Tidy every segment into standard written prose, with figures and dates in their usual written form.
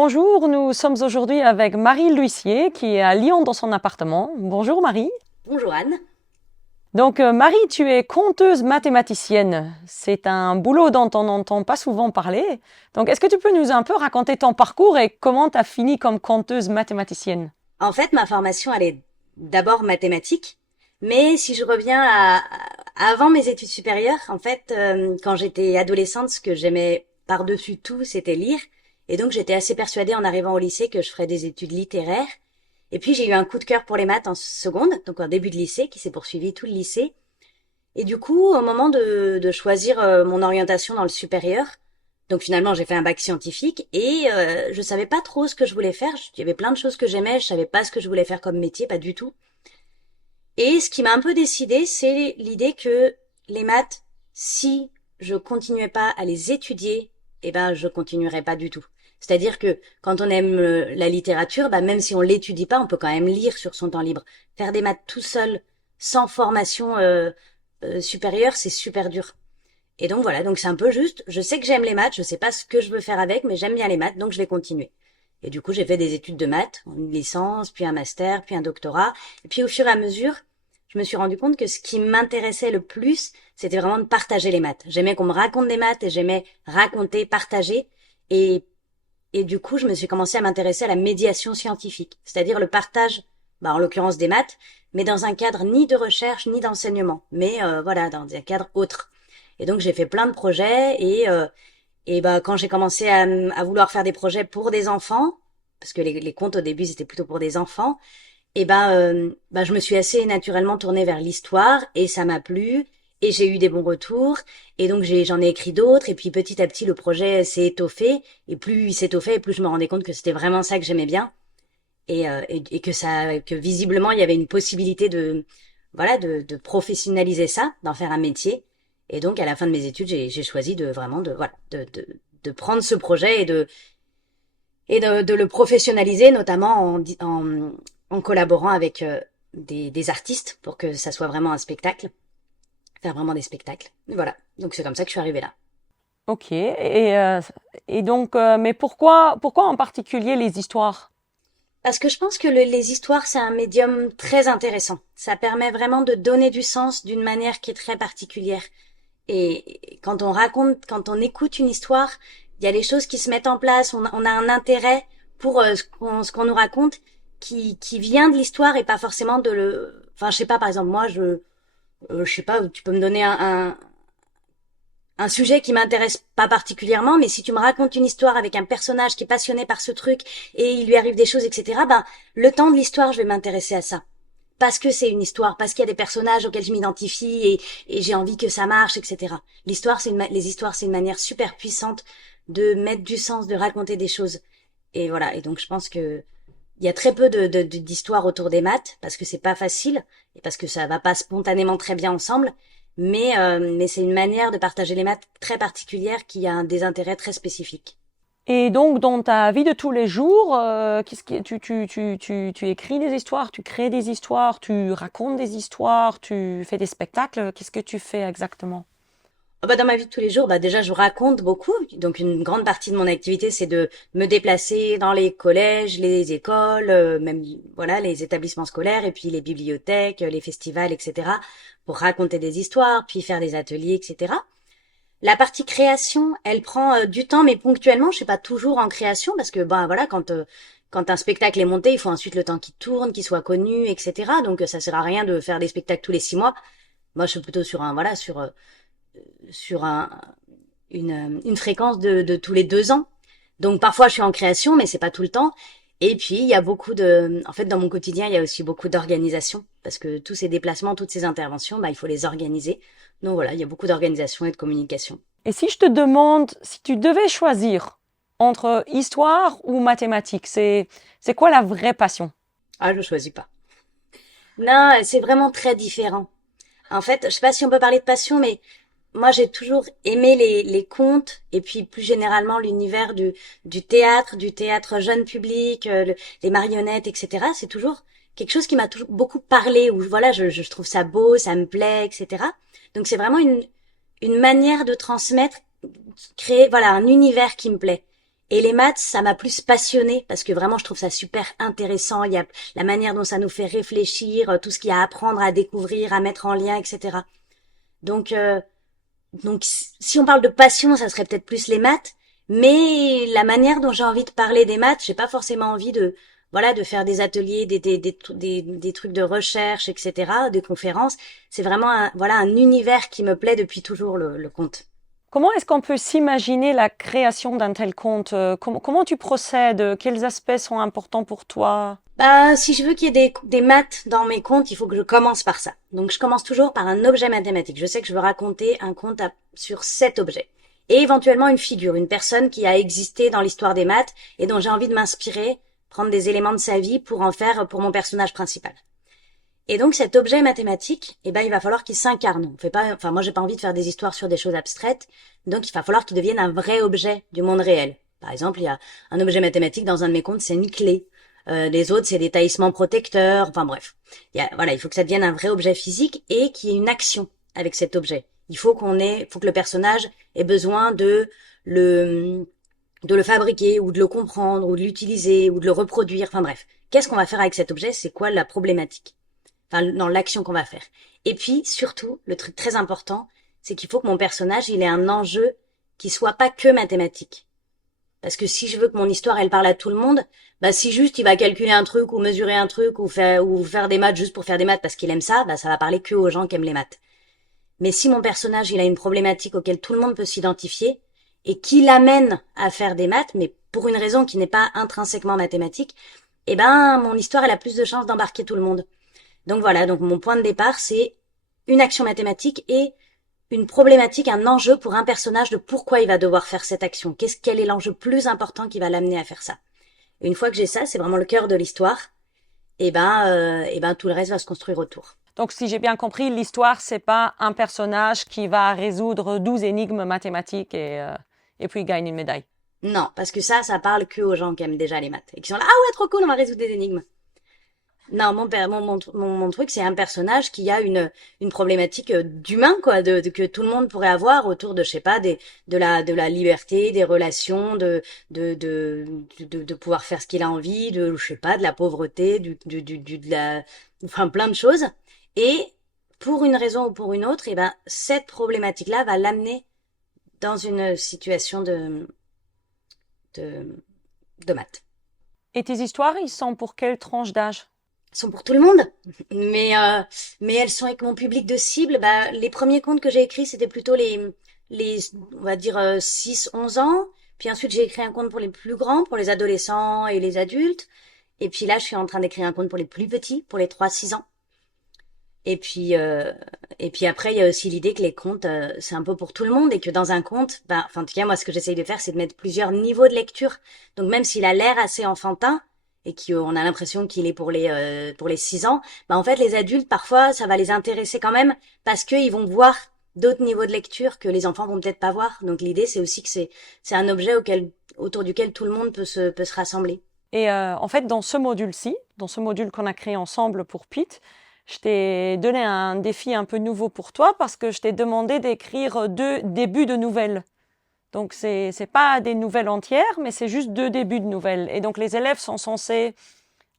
Bonjour, nous sommes aujourd'hui avec Marie L'Huissier qui est à Lyon dans son appartement. Bonjour Marie. Bonjour Anne. Donc Marie, tu es conteuse mathématicienne. C'est un boulot dont on n'entend pas souvent parler. Donc est-ce que tu peux nous un peu raconter ton parcours et comment tu as fini comme conteuse mathématicienne? En fait, ma formation, elle est d'abord mathématique, mais si je reviens avant mes études supérieures, en fait, quand j'étais adolescente, ce que j'aimais par-dessus tout, c'était lire. Et donc, j'étais assez persuadée en arrivant au lycée que je ferais des études littéraires. Et puis, j'ai eu un coup de cœur pour les maths en seconde, donc en début de lycée, qui s'est poursuivi tout le lycée. Et du coup, au moment de choisir mon orientation dans le supérieur, donc finalement j'ai fait un bac scientifique et je savais pas trop ce que je voulais faire. Il y avait plein de choses que j'aimais, je savais pas ce que je voulais faire comme métier, pas du tout. Et ce qui m'a un peu décidé, c'est l'idée que les maths, si je continuais pas à les étudier, eh ben je continuerais pas du tout. C'est-à-dire que quand on aime la littérature, bah même si on l'étudie pas, on peut quand même lire sur son temps libre. Faire des maths tout seul, sans formation supérieure, c'est super dur. Et donc voilà, donc c'est un peu juste. Je sais que j'aime les maths, je sais pas ce que je veux faire avec, mais j'aime bien les maths, donc je vais continuer. Et du coup, j'ai fait des études de maths, une licence, puis un master, puis un doctorat. Et puis au fur et à mesure, je me suis rendu compte que ce qui m'intéressait le plus, c'était vraiment de partager les maths. J'aimais qu'on me raconte des maths et j'aimais raconter, partager. Et, et du coup, je me suis commencé à m'intéresser à la médiation scientifique, c'est-à-dire le partage, bah, en l'occurrence des maths, mais dans un cadre ni de recherche ni d'enseignement, mais voilà, dans un cadre autre. Et donc j'ai fait plein de projets et bah quand j'ai commencé à vouloir faire des projets pour des enfants, parce que les contes au début c'était plutôt pour des enfants, et bah je me suis assez naturellement tournée vers l'histoire et ça m'a plu et j'ai eu des bons retours et donc j'en ai écrit d'autres et puis petit à petit le projet s'est étoffé et plus il s'étoffait et plus je me rendais compte que c'était vraiment ça que j'aimais bien et que visiblement il y avait une possibilité de voilà de professionnaliser ça, d'en faire un métier. Et donc à la fin de mes études, j'ai choisi de vraiment de voilà de prendre ce projet et de le professionnaliser, notamment en collaborant avec des artistes pour que ça soit vraiment un spectacle, faire vraiment des spectacles. Et voilà. Donc c'est comme ça que je suis arrivée là. Ok. Et donc, mais pourquoi en particulier les histoires? Parce que je pense que les histoires, c'est un médium très intéressant. Ça permet vraiment de donner du sens d'une manière qui est très particulière. Et quand on raconte, quand on écoute une histoire, il y a les choses qui se mettent en place. On a un intérêt pour ce qu'on nous raconte qui vient de l'histoire et pas forcément de le. Enfin, je sais pas. Par exemple, moi, je sais pas. Tu peux me donner un sujet qui m'intéresse pas particulièrement, mais si tu me racontes une histoire avec un personnage qui est passionné par ce truc et il lui arrive des choses, etc. Ben, le temps de l'histoire, je vais m'intéresser à ça parce que c'est une histoire, parce qu'il y a des personnages auxquels je m'identifie et j'ai envie que ça marche, etc. Les histoires, c'est une manière super puissante de mettre du sens, de raconter des choses. Et voilà. Et donc, je pense que il y a très peu d'histoires autour des maths parce que c'est pas facile et parce que ça va pas spontanément très bien ensemble. Mais c'est une manière de partager les maths très particulière qui a des intérêts très spécifiques. Et donc, dans ta vie de tous les jours, qu'est-ce que tu écris des histoires, tu crées des histoires, tu racontes des histoires, tu fais des spectacles. Qu'est-ce que tu fais exactement? Ah bah dans ma vie de tous les jours, bah déjà je raconte beaucoup. Donc une grande partie de mon activité, c'est de me déplacer dans les collèges, les écoles, même voilà les établissements scolaires et puis les bibliothèques, les festivals, etc. pour raconter des histoires, puis faire des ateliers, etc. La partie création, elle prend du temps, mais ponctuellement. Je suis pas toujours en création parce que ben voilà quand un spectacle est monté, il faut ensuite le temps qu'il tourne, qu'il soit connu, etc. Donc ça sert à rien de faire des spectacles tous les 6 mois. Moi, je suis plutôt sur un voilà sur une fréquence de tous les 2 ans. Donc parfois je suis en création, mais c'est pas tout le temps. Et puis il y a en fait dans mon quotidien il y a aussi beaucoup d'organisation parce que tous ces déplacements, toutes ces interventions, bah il faut les organiser. Donc voilà, il y a beaucoup d'organisation et de communication. Et si je te demande, si tu devais choisir entre histoire ou mathématiques, c'est quoi la vraie passion? Ah je choisis pas. Non, c'est vraiment très différent. En fait, je sais pas si on peut parler de passion, mais moi, j'ai toujours aimé les contes et puis plus généralement l'univers du théâtre jeune public, les marionnettes, etc. C'est toujours quelque chose qui m'a toujours beaucoup parlé, où voilà, je trouve ça beau, ça me plaît, etc. Donc c'est vraiment une manière de transmettre, créer voilà un univers qui me plaît. Et les maths, ça m'a plus passionnée parce que vraiment, je trouve ça super intéressant. Il y a la manière dont ça nous fait réfléchir, tout ce qu'il y a à apprendre, à découvrir, à mettre en lien, etc. Donc, si on parle de passion, ça serait peut-être plus les maths. Mais la manière dont j'ai envie de parler des maths, j'ai pas forcément envie de, voilà, de faire des ateliers, des trucs de recherche, etc., des conférences. C'est vraiment voilà, un univers qui me plaît depuis toujours, le conte. Comment est-ce qu'on peut s'imaginer la création d'un tel conte? Comment tu procèdes? Quels aspects sont importants pour toi? Bah, si je veux qu'il y ait des maths dans mes contes, il faut que je commence par ça. Donc, je commence toujours par un objet mathématique. Je sais que je veux raconter un conte sur cet objet. Et éventuellement une figure, une personne qui a existé dans l'histoire des maths et dont j'ai envie de m'inspirer, prendre des éléments de sa vie pour en faire pour mon personnage principal. Et donc, cet objet mathématique, eh ben, il va falloir qu'il s'incarne. On fait pas, enfin, moi, j'ai pas envie de faire des histoires sur des choses abstraites. Donc, il va falloir qu'il devienne un vrai objet du monde réel. Par exemple, il y a un objet mathématique dans un de mes contes, c'est une clé. Les autres, c'est des taillissements protecteurs. Enfin bref, voilà, il faut que ça devienne un vrai objet physique et qu'il y ait une action avec cet objet. Faut que le personnage ait besoin le, de le fabriquer ou de le comprendre ou de l'utiliser ou de le reproduire. Enfin bref, qu'est-ce qu'on va faire avec cet objet? C'est quoi la problématique? Enfin, dans l'action qu'on va faire. Et puis, surtout, le truc très important, c'est qu'il faut que mon personnage, il ait un enjeu qui soit pas que mathématique. Parce que si je veux que mon histoire, elle parle à tout le monde, bah si juste il va calculer un truc ou mesurer un truc ou faire des maths juste pour faire des maths parce qu'il aime ça, bah ça va parler que aux gens qui aiment les maths. Mais si mon personnage, il a une problématique auquel tout le monde peut s'identifier et qui l'amène à faire des maths, mais pour une raison qui n'est pas intrinsèquement mathématique, eh ben mon histoire, elle a plus de chances d'embarquer tout le monde. Donc voilà, donc mon point de départ, c'est une action mathématique et une problématique, un enjeu pour un personnage de pourquoi il va devoir faire cette action. Quel est l'enjeu plus important qui va l'amener à faire ça? Et une fois que j'ai ça, c'est vraiment le cœur de l'histoire. Et ben tout le reste va se construire autour. Donc, si j'ai bien compris, l'histoire, c'est pas un personnage qui va résoudre 12 énigmes mathématiques et puis gagne une médaille. Non, parce que ça parle que aux gens qui aiment déjà les maths et qui sont là, ah ouais, trop cool, on va résoudre des énigmes. Non, mon truc, c'est un personnage qui a une problématique d'humain, quoi, que tout le monde pourrait avoir autour de, je sais pas, de la liberté, des relations, de pouvoir faire ce qu'il a envie, je sais pas, de la pauvreté, enfin, plein de choses. Et pour une raison ou pour une autre, eh ben, cette problématique-là va l'amener dans une situation de, de maths. Et tes histoires, ils sont pour quelle tranche d'âge? Sont pour tout le monde, mais elles sont avec mon public de cible. Bah, les premiers contes que j'ai écrits, c'était plutôt les, on va dire 6-11 ans. Puis ensuite, j'ai écrit un conte pour les plus grands, pour les adolescents et les adultes. Et puis là, je suis en train d'écrire un conte pour les plus petits, pour les 3-6 ans. Et puis, euh, et puis après, il y a aussi l'idée que les contes, c'est un peu pour tout le monde et que dans un conte, bah, enfin, en tout cas, moi, ce que j'essaye de faire, c'est de mettre plusieurs niveaux de lecture. Donc, même s'il a l'air assez enfantin et qu'on a l'impression qu'il est pour les 6 ans, bah, en fait, les adultes, parfois, ça va les intéresser quand même parce qu'ils vont voir d'autres niveaux de lecture que les enfants vont peut-être pas voir. Donc, l'idée, c'est aussi que c'est un objet autour duquel tout le monde peut se rassembler. Et en fait, dans ce module-ci, dans ce module qu'on a créé ensemble pour Pete, je t'ai donné un défi un peu nouveau pour toi parce que je t'ai demandé d'écrire 2 débuts de nouvelles. Donc, c'est pas des nouvelles entières, mais c'est juste 2 débuts de nouvelles. Et donc, les élèves sont censés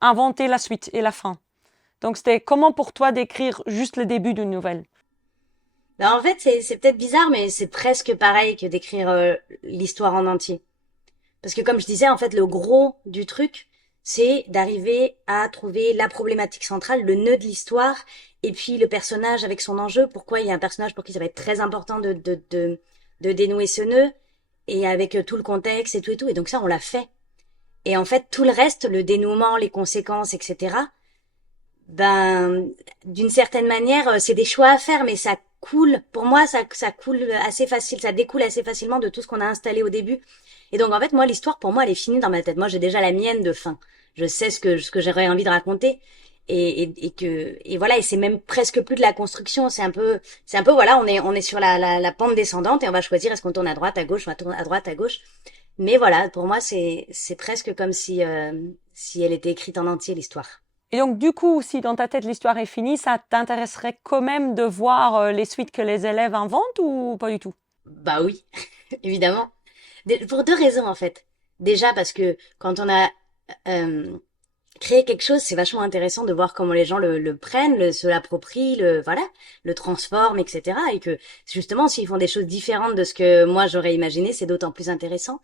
inventer la suite et la fin. Donc, c'était comment pour toi d'écrire juste le début d'une nouvelle? Ben, en fait, c'est peut-être bizarre, mais c'est presque pareil que d'écrire l'histoire en entier. Parce que comme je disais, en fait, le gros du truc, c'est d'arriver à trouver la problématique centrale, le nœud de l'histoire, et puis le personnage avec son enjeu. Pourquoi il y a un personnage pour qui ça va être très important de dénouer ce nœud, et avec tout le contexte et tout et tout. Et donc ça, on l'a fait. Et en fait, tout le reste, le dénouement, les conséquences, etc., ben, d'une certaine manière, c'est des choix à faire, mais ça coule, pour moi, ça coule assez facile, ça découle assez facilement de tout ce qu'on a installé au début. Et donc, en fait, moi, l'histoire, pour moi, elle est finie dans ma tête. Moi, j'ai déjà la mienne de fin. Je sais ce que j'aurais envie de raconter. Et voilà, et c'est même presque plus de la construction. Voilà, on est sur la pente descendante et on va choisir est-ce qu'on tourne à droite, à gauche, on va tourner à droite, à gauche. Mais voilà, pour moi, c'est presque comme si elle était écrite en entier, l'histoire. Et donc, du coup, si dans ta tête l'histoire est finie, ça t'intéresserait quand même de voir les suites que les élèves inventent ou pas du tout? Bah oui, évidemment. Pour deux raisons, en fait. Déjà parce que quand on a euh, créé quelque chose, c'est vachement intéressant de voir comment les gens le prennent, se l'approprient, voilà, le transforment, etc. Et que justement, s'ils font des choses différentes de ce que moi j'aurais imaginé, c'est d'autant plus intéressant.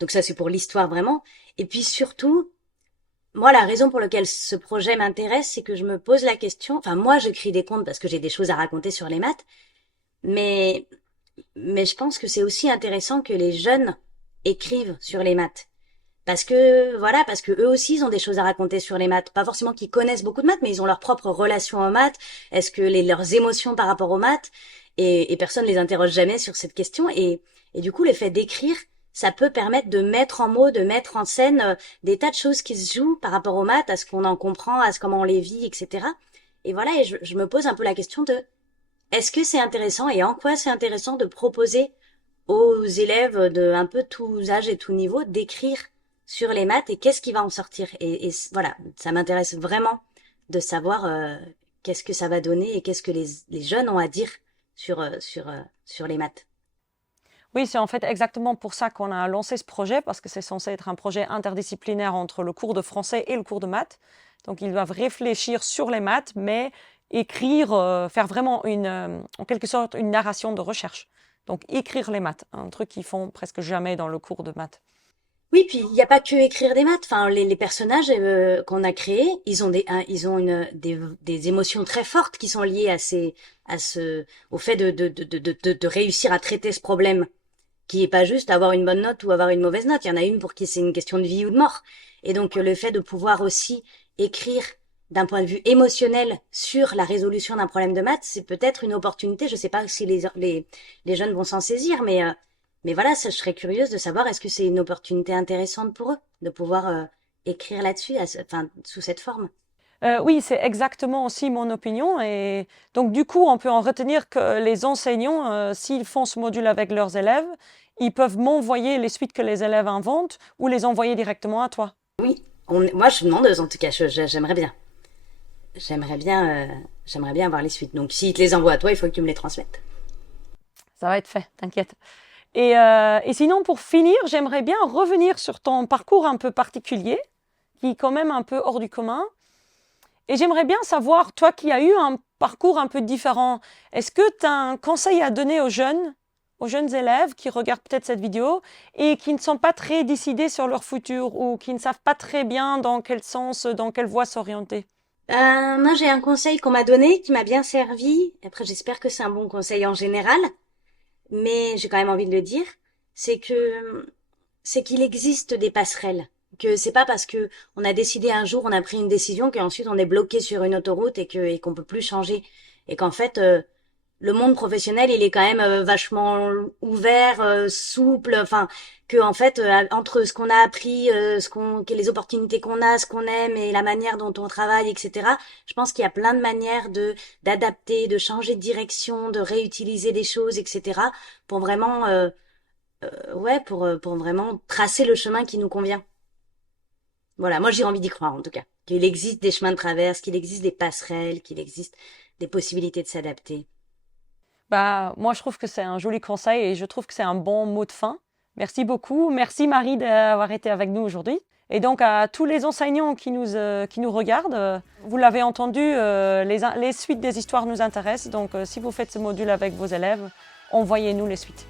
Donc ça, c'est pour l'histoire vraiment. Et puis surtout, moi, la raison pour laquelle ce projet m'intéresse, c'est que je me pose la question. Enfin, moi, j'écris des contes parce que j'ai des choses à raconter sur les maths, mais je pense que c'est aussi intéressant que les jeunes écrivent sur les maths. Parce que, voilà, parce que eux aussi, ils ont des choses à raconter sur les maths. Pas forcément qu'ils connaissent beaucoup de maths, mais ils ont leur propre relation aux maths. Est-ce que leurs émotions par rapport aux maths? Et personne ne les interroge jamais sur cette question. Et du coup, le fait d'écrire, ça peut permettre de mettre en mots, de mettre en scène des tas de choses qui se jouent par rapport aux maths, à ce qu'on en comprend, à ce comment on les vit, etc. Et voilà, et je me pose un peu la question de est-ce que c'est intéressant et en quoi c'est intéressant de proposer aux élèves de un peu tous âges et tous niveaux d'écrire sur les maths et qu'est-ce qui va en sortir. Voilà, ça m'intéresse vraiment de savoir qu'est-ce que ça va donner et qu'est-ce que les jeunes ont à dire sur les maths. Oui, c'est en fait exactement pour ça qu'on a lancé ce projet, parce que c'est censé être un projet interdisciplinaire entre le cours de français et le cours de maths. Donc, ils doivent réfléchir sur les maths, mais écrire, faire vraiment en quelque sorte une narration de recherche. Donc, écrire les maths, un truc qu'ils font presque jamais dans le cours de maths. Oui, puis il n'y a pas que écrire des maths. Enfin, les personnages qu'on a créés, ils ont des émotions très fortes qui sont liées au fait de réussir à traiter ce problème, qui est pas juste avoir une bonne note ou avoir une mauvaise note. Il y en a une pour qui c'est une question de vie ou de mort. Et donc le fait de pouvoir aussi écrire d'un point de vue émotionnel sur la résolution d'un problème de maths, c'est peut-être une opportunité. Je sais pas si les jeunes vont s'en saisir, mais voilà, ça, je serais curieuse de savoir est-ce que c'est une opportunité intéressante pour eux de pouvoir écrire là-dessus, enfin sous cette forme. Oui, c'est exactement aussi mon opinion. Et donc, du coup, on peut en retenir que les enseignants, s'ils font ce module avec leurs élèves, ils peuvent m'envoyer les suites que les élèves inventent ou les envoyer directement à toi. Oui, moi je suis demandeuse en tout cas, j'aimerais bien. J'aimerais bien avoir les suites. Donc s'ils te les envoient à toi, il faut que tu me les transmettes. Ça va être fait, t'inquiète. Et sinon, pour finir, j'aimerais bien revenir sur ton parcours un peu particulier, qui est quand même un peu hors du commun. Et j'aimerais bien savoir, toi qui as eu un parcours un peu différent, est-ce que tu as un conseil à donner aux jeunes élèves qui regardent peut-être cette vidéo et qui ne sont pas très décidés sur leur futur ou qui ne savent pas très bien dans quel sens, dans quelle voie s'orienter? Moi j'ai un conseil qu'on m'a donné qui m'a bien servi. Après j'espère que c'est un bon conseil en général, mais j'ai quand même envie de le dire. C'est que c'est qu'il existe des passerelles. Que c'est pas parce que on a décidé un jour, on a pris une décision, qu'ensuite on est bloqué sur une autoroute et qu'on peut plus changer. Et qu'en fait, le monde professionnel, il est quand même vachement ouvert, souple. Enfin, que en fait, entre ce qu'on a appris, que les opportunités qu'on a, ce qu'on aime et la manière dont on travaille, etc. Je pense qu'il y a plein de manières d'adapter, de changer de direction, de réutiliser des choses, etc. Pour vraiment, ouais, pour vraiment tracer le chemin qui nous convient. Voilà, moi j'ai envie d'y croire en tout cas. Qu'il existe des chemins de traverse, qu'il existe des passerelles, qu'il existe des possibilités de s'adapter. Bah, moi, je trouve que c'est un joli conseil et je trouve que c'est un bon mot de fin. Merci beaucoup. Merci Marie d'avoir été avec nous aujourd'hui. Et donc à tous les enseignants qui nous regardent, vous l'avez entendu, les suites des histoires nous intéressent. Donc si vous faites ce module avec vos élèves, envoyez-nous les suites.